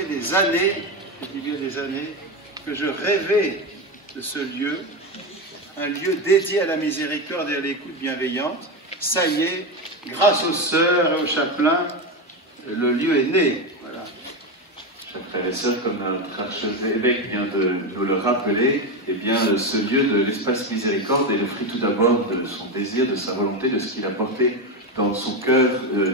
fait des années, je dis bien des années, que je rêvais de ce lieu, un lieu dédié à la miséricorde et à l'écoute bienveillante. Ça y est, grâce aux sœurs et aux chapelains, le lieu est né. Voilà. Chers frères et sœurs, comme notre archevêque vient de nous le rappeler, eh bien, ce lieu de l'espace miséricorde est le fruit tout d'abord de son désir, de sa volonté, de ce qu'il a porté dans son cœur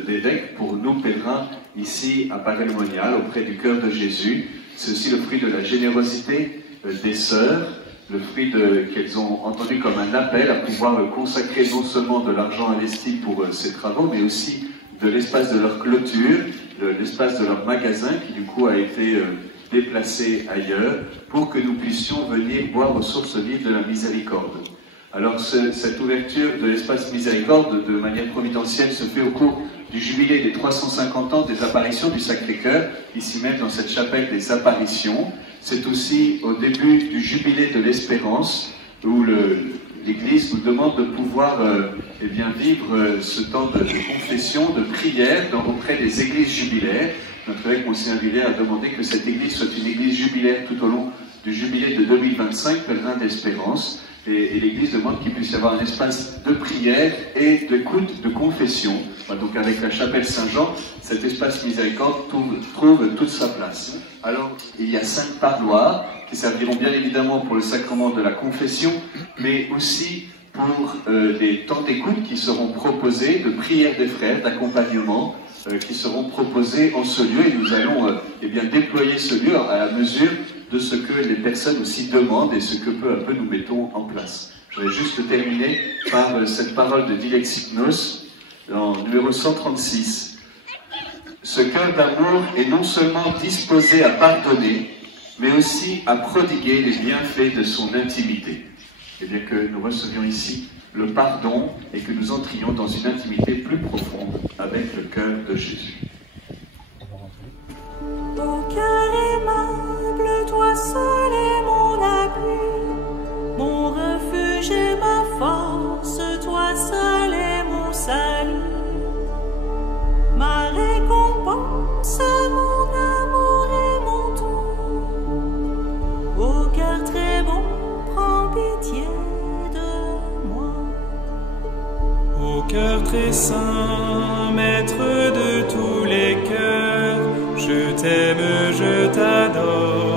d'évêque pour nous pèlerins ici à Paray-le-Monial, auprès du cœur de Jésus. C'est aussi le fruit de la générosité des sœurs, le fruit qu'elles ont entendu comme un appel à pouvoir consacrer non seulement de l'argent investi pour ces travaux, mais aussi de l'espace de leur clôture, l'espace de leur magasin qui du coup a été déplacé ailleurs pour que nous puissions venir boire aux sources vives de la miséricorde. Alors cette ouverture de l'espace miséricorde de manière providentielle se fait au cours du jubilé des 350 ans des apparitions du Sacré-Cœur, ici même dans cette chapelle des apparitions. C'est aussi au début du jubilé de l'Espérance où l'Église nous demande de pouvoir eh bien, vivre ce temps de confession, de prière auprès des églises jubilaires. Notre évêque Monseigneur Villers a demandé que cette église soit une église jubilaire tout au long du jubilé de 2025, pèlerin d'Espérance. Et l'Église demande qu'il puisse y avoir un espace de prière et d'écoute, de confession. Donc avec la chapelle Saint-Jean, cet espace miséricorde trouve toute sa place. Alors, il y a 5 parloirs qui serviront bien évidemment pour le sacrement de la confession, mais aussi pour des temps d'écoute qui seront proposés, de prière des frères, d'accompagnement, qui seront proposés en ce lieu. Et nous allons eh bien, déployer ce lieu à la mesure de ce que les personnes aussi demandent et ce que peu à peu nous mettons en place. Je vais juste terminer par cette parole de Dilexit Nos, en numéro 136. Ce cœur d'amour est non seulement disposé à pardonner, mais aussi à prodiguer les bienfaits de son intimité. Et bien que nous recevions ici le pardon et que nous entrions dans une intimité plus profonde avec le cœur de Jésus. Au cœur aimable, toi seul es mon appui, mon refuge et ma force, toi seul es mon salut, ma récompense, mon amour et mon tout. Au cœur très bon, prends pitié de moi. Au cœur très saint, maître de tous les cœurs, je t'aime, je t'adore.